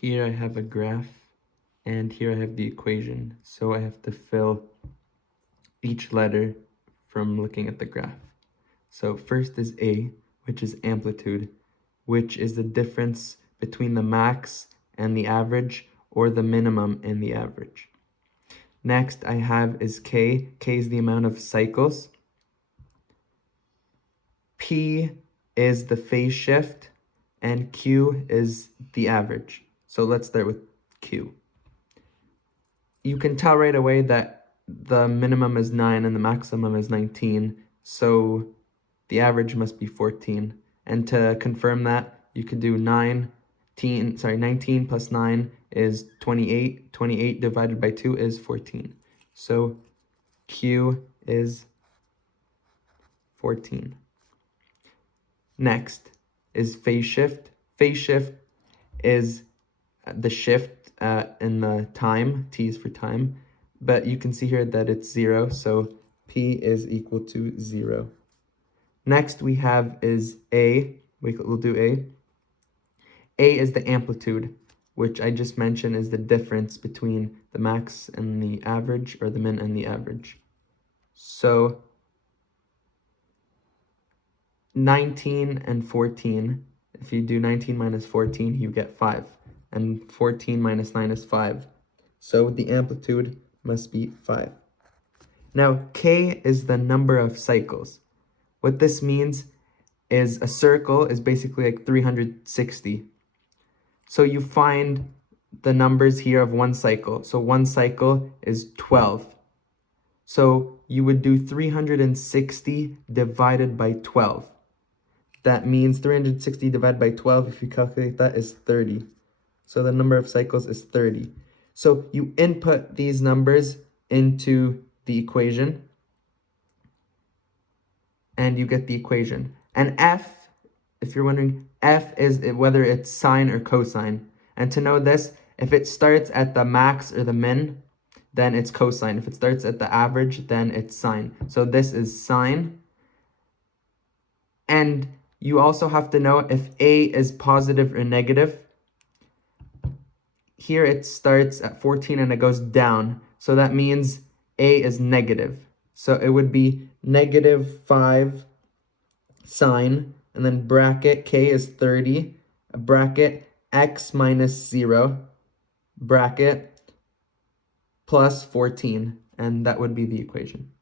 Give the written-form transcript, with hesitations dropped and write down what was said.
Here I have a graph, and here I have the equation. So I have to fill each letter from looking at the graph. So first is A, which is amplitude, which is the difference between the max and the average, or the minimum and the average. Next I have is K. K is the amount of cycles. P is the phase shift, and Q is the average. So let's start with Q. You can tell right away that the minimum is 9 and the maximum is 19, so the average must be 14. And to confirm that, you could do 19 plus 9 is 28. 28 divided by 2 is 14. So Q is 14. Next is phase shift. Phase shift is the shift in the time. T is for time. But you can see here that it's 0, so P is equal to 0. Next we have is A. We'll do A. A is the amplitude, which I just mentioned is the difference between the max and the average, or the min and the average. So 19 and 14, if you do 19 minus 14, you get 5. And 14 minus 9 is 5. So the amplitude must be 5. Now, K is the number of cycles. What this means is a circle is basically like 360. So you find the numbers here of one cycle. So one cycle is 12. So you would do 360 divided by 12. That means 360 divided by 12, if you calculate that, is 30. So the number of cycles is 30. So you input these numbers into the equation, and you get the equation. And F, if you're wondering, F is whether it's sine or cosine. And to know this, if it starts at the max or the min, then it's cosine. If it starts at the average, then it's sine. So this is sine. And you also have to know if A is positive or negative. Here it starts at 14 and it goes down. So that means A is negative. So it would be negative 5 sine, and then bracket K is 30, bracket X minus 0, bracket plus 14. And that would be the equation.